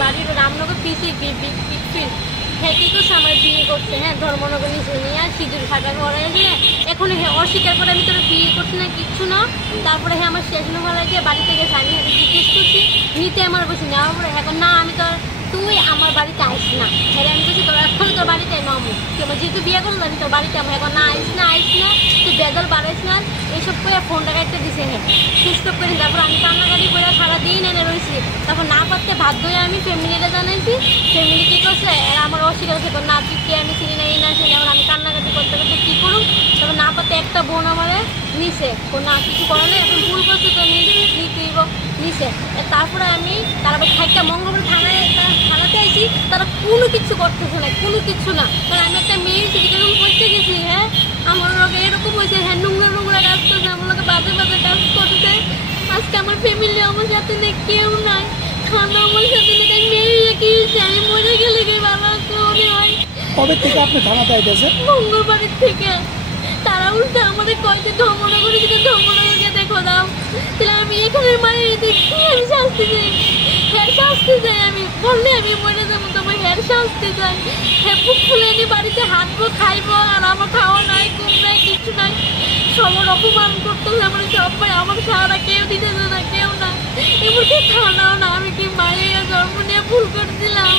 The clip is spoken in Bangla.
বাড়ির রামনগর পিসি হ্যাঁ কি করছে, আমার বিয়ে করছে, হ্যাঁ ধর্মনগর নিচে নিয়ে সিঁদুর খাটা করাই দিয়ে এখন হ্যাঁ অস্বীকার করে আমি তোর বিয়ে করছি না কিচ্ছু না। তারপরে হ্যাঁ আমার স্টেশনে ভালো গিয়ে বাড়িতে গেছে, আমি হ্যাঁ জিজ্ঞেস করছি নিতে আমার বলছি নেওয়ার পরে এখন না আমি তোর তুই আমার বাড়িতে আইস না, হ্যাঁ আমি বলছি তোর এখন তোর বাড়িতে মামু কেমন যেহেতু বিয়ে করলো আমি তোর বাড়িতে আমার এখন না আইস না তুই বেদল বাড়াইস না এইসব করে ফোনটা কাটতে দিছে হ্যাঁ সুস্থ করে। তারপর আমি কান্নাকাটি করে সারাদিন এনে রয়েছি, তারপর না পারতে বাধ্য হয়ে আমি ফ্যামিলিটা জানাইছি, ফ্যামিলি কী করছে আমার অস্বীকার করছে না তুই কে আমি চিনি না এই না চিনি। এখন আমি কান্নাকাটি করতে করতে কী করুন, তারপর না পারতে একটা বোন আমারে নিছে না কিছু করে না এখন ভুল করছে তো নিতেই নিছে। তারপরে আমি তারপর খাইটা মঙ্গলবার থানাতে আইছি, তারা কোনো কিছু করতেছে না কোনো কিছু না, কারণ আমি একটা মেয়ে যেরকম করতে গেছি হ্যাঁ আমার লোকে এরকম হয়েছে হ্যাঁ নোংরা নোংরা কাজ করছে, আমার লোকে বাজে বাজে কাজ করছে। আজকে আমার ফ্যামিলি আমার সাথে নেই, কেউ নাই, খানা আমার সাথে নেই, মেয়ে কি আমি মরে গেলে গে বাবা কোনে হয়। কবে থেকে আপনি থানাতে আইতেছেন? মঙ্গলবারের থেকে। তারা উল্টে আমাদের কয়েছে ধর্মনগরে যেটা ধর্মনগরকে দেখো দাও, তাহলে আমি এখানের মায়ের দেখি আমি শাস্তি চাই, হের শাস্তি চাই, আমি বললে আমি মরে যাবো তোমার হের শাস্তি চাই। হ্যাঁ বুক খুলে এনে বাড়িতে হাঁটবো খাইবো আর আমার খাওয়া নাই ঘুম নাই কিছু নাই, সবার অপমান করতেছে আমার সবাই, আমার সারা কেউ দিতেছে না কেউ না, এমনকি খানাও না, আমি কি মায়ের জন্ম নিয়ে ভুল করছিলাম।